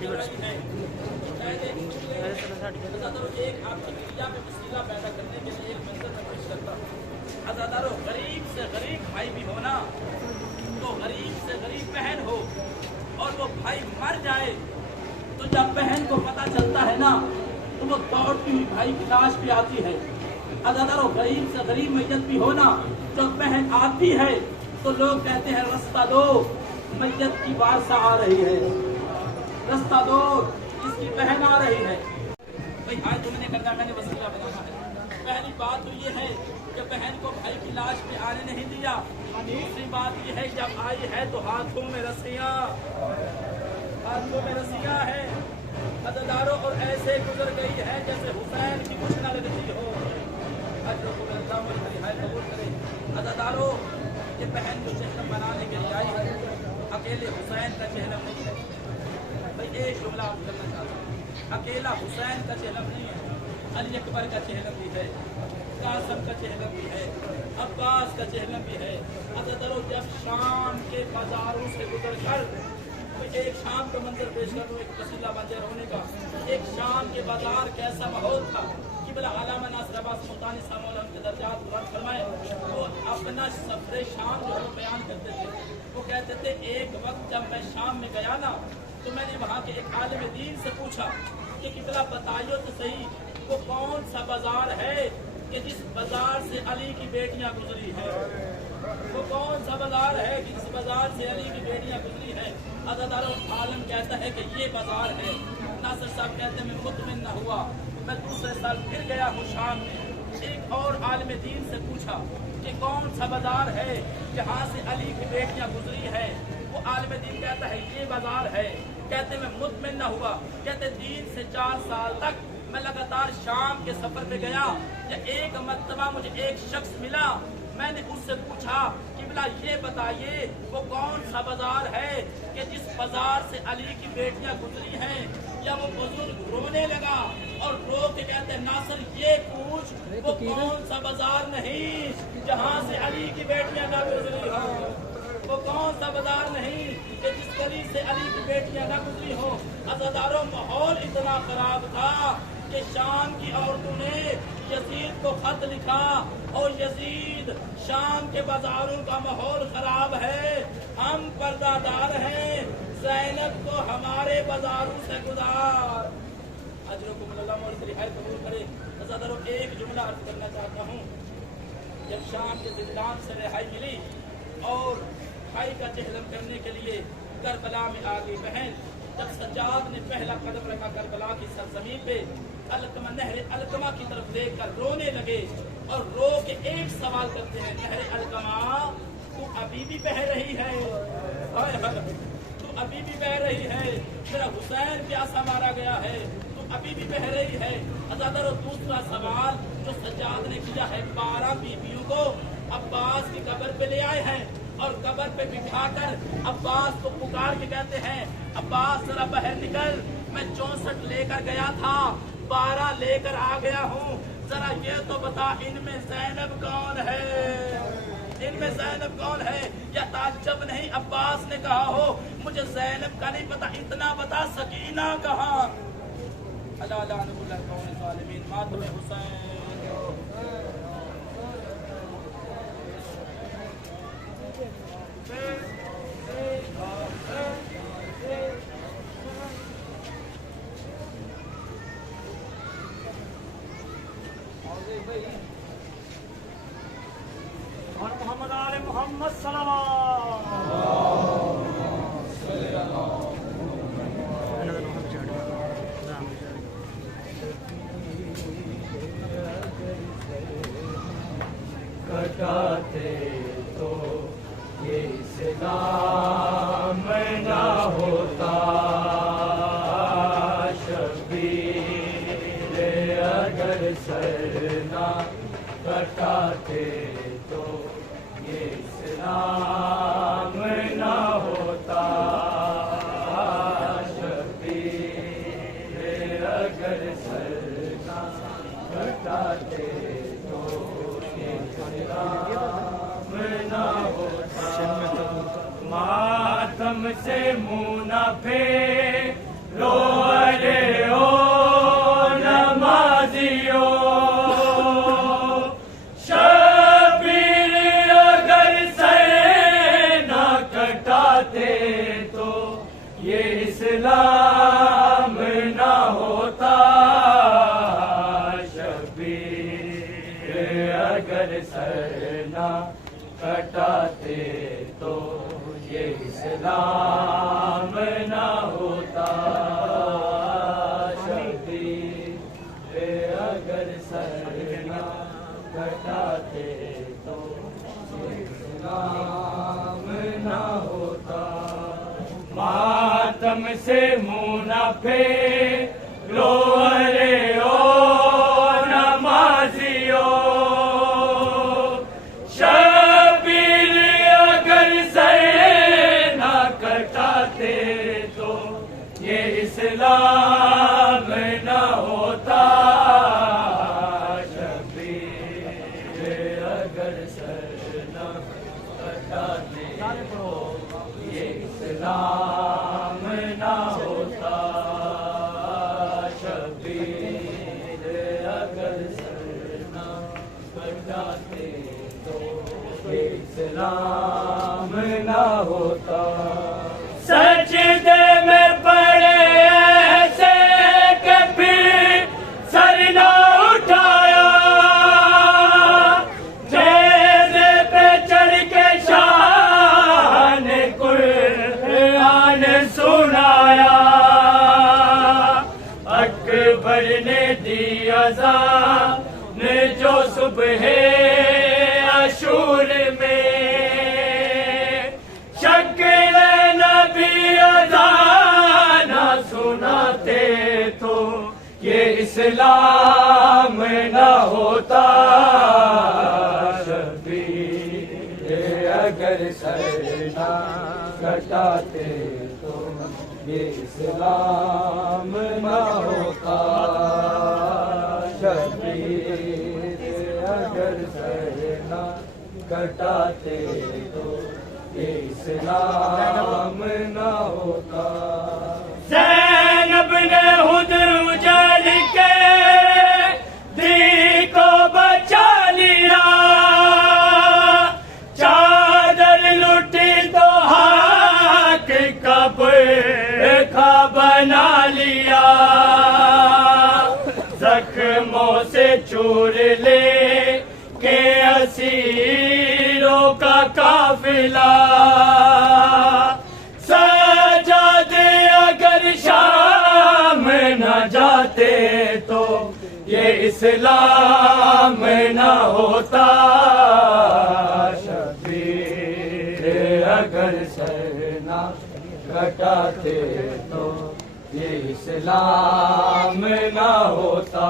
एक आपकी क्रिया में वसीला पैदा करने के लिए एक मंजर में पेश करता हूँ। अज़ादारों, गरीब से गरीब भाई भी हो ना, तो गरीब से गरीब बहन हो और वो भाई मर जाए तो जब बहन को पता चलता है ना तो वो दौड़ती हुई भाई की लाश पे आती है। अज़ादारों, गरीब से गरीब मैयत भी हो ना, जब बहन आती है तो लोग कहते हैं रास्ता दो, मैयत की वारसा आ रही है, रास्ता दो, इसकी बहन आ रही है। भाई आज तुमने करना, मैंने वसीला बनाना है। पहली बात तो ये है कि बहन को भाई की लाश पे आने नहीं दिया। दूसरी बात ये है जब आई है तो हाथों में रस्सियां, हाथों में रस्सियां है। अज़ादारों, और ऐसे गुजर गई है जैसे हुसैन की कुछ न लगती हो। कबूल करे। अज़ादारों, ये बहन जो चेहरा बनाने के लिए आई है, अकेले हुसैन का चेहरा नहीं है। भाई एक जुमला आप करना चाहता हूँ, अकेला हुसैन का चेहरा नहीं है, अली अकबर का चेहरा भी है, कासम का चेहरा भी है, अब्बास का चेहरा भी है। अज़ादारों, जब शाम के बाजारों से गुजर कर एक शाम का मंजर पेश कर, एक वसीला मंजर होने का, एक शाम के बाजार कैसा माहौल था कि बला अल्लामा नासिर अब्बास मुल्तानी साहब मौला उनके दर्जात बुलंद फरमाए। वो अपना सफरे शाम जो है बयान करते थे। वो कहते थे एक वक्त जब मैं शाम में गया ना तो मैंने वहाँ के एक आलिम दीन से पूछा कि किबला बताइयो तो सही, वो कौन सा बाजार है कि जिस बाजार से अली की बेटियां गुजरी है, वो कौन सा बाजार है कि जिस बाजार से अली की बेटियां गुजरी है। अज़ादारों, आलम कहता है कि ये बाजार है। नासिर साहब कहते हैं मैं मुतमिन न हुआ, मैं दूसरे साल फिर गया हूँ शाम में, एक और आलिम दीन से पूछा कि कौन सा बाजार है जहाँ से अली की बेटियां गुजरी है। वो आलिम दीन कहता है ये बाजार है। कहते मैं मुतमिन न हुआ, कहते 3 से 4 साल तक मैं लगातार शाम के सफर पे गया। एक मर्तबा मुझे एक शख्स मिला, मैंने उससे पूछा कि बिला ये बताइए वो कौन सा बाजार है कि जिस बाजार से अली की बेटियां गुजरी हैं। या वो बुजुर्ग रोने लगा और रो के कहते नासिर ये पूछ वो कौन सा बाजार नहीं जहाँ से अली की बेटियां ना गुजरी हो, वो कौन सा बाजार नहीं कि जिस गली से अली की बेटियां ना गुजरी हो। अज़ादारों, माहौल इतना खराब था कि शाम की औरतों ने यजीद को खत लिखा और यजीद शाम के बाजारों का माहौल खराब है, हम पर्दादार हैं, ज़ैनब को हमारे बाजारों से गुजार। कबूल करे। अज़ादारों, एक जुमला अर्ज करना चाहता हूँ। जब शाम के जिंदान से रिहाई मिली और भाई का चेहरा करने के लिए करबला में आ गई बहन, जब सज्जाद ने पहला कदम रखा करबला की सरजमीन पे, अलकमा नहरे अलकमा की तरफ देखकर रोने लगे और रो के एक सवाल करते हैं, नहरे अलकमा तू अभी भी बह रही है, तू अभी भी बह रही है, मेरा हुसैन प्यासा मारा गया है, तू अभी भी बह रही है। अज़ादारों, दूसरा सवाल जो सज्जाद ने किया है, 12 बीबियों को अब्बास की कब्र पे ले आए हैं और कब्र पे बिठाकर अब्बास को पुकार के कहते हैं अब्बास जरा बाहर निकल, मैं 64 लेकर गया था, 12 लेकर आ गया हूँ, जरा ये तो बता इनमें ज़ैनब कौन है, इनमें ज़ैनब कौन है। या ताज्जुब नहीं अब्बास ने कहा हो मुझे ज़ैनब का नहीं पता, इतना बता सकीना कहाँ। अल्लाह लानतुल्लाह कौन ज़ालिमीन मातम हुसैन। और मोहम्मद आले मोहम्मद सल्लल्लाहु कटाते तो ये इस्लाम ना होता, शबीर अगर सर ना कटाते तो ये इस्लाम ना होता, शबीर अगर सर ना कटाते तो ये इस्लाम ना होता। मातम से मुँह न फेर लो अरे ओ नमाजियो, शबीर अगर सर ना कटाते तो ये इस्लाम ना होता। शबीर अगर सर ना कटाते तो ये इस्लाम ना होता। शबीर अगर सर ना कटाते तो ये इस्लाम ना होता। मातम से मुँह न फेरो अरे ओ नमाजियो, शबीर अगर सर ना कटाते तो ये इस्लाम ना होता। शबीर अगर सर ना कटाते तो ये इस्लाम ना होता। शबीर अगर सर ना कटाते तो ये इस्लाम ना होता। सजदे में पड़े ऐसे कि फिर सर ना उठाया, जेज़े पे चढ़ के शान कुरान सुनाया। अकबर ने दी अज़ान जो सुबह अशूर में, शक्ल नबी अज़ान सुनाते तो ये इस्लाम न होता। शबीर अगर सर ना कटाते तो ये इस्लाम न होता। शबीर अगर सर ना कटाते तो ये इस्लाम न होता। ज़ैनब ने खुद उजड़ के दी को बचा लिया, चादर लुटी तो हाथ कब्र का बना लिया। जख्मों से चूर ले के असीरों का काफिला, सजादे अगर शाम न जाते तो ये इस्लाम न होता। शबीर अगर सर ना कटाते तो ये इस्लाम न होता।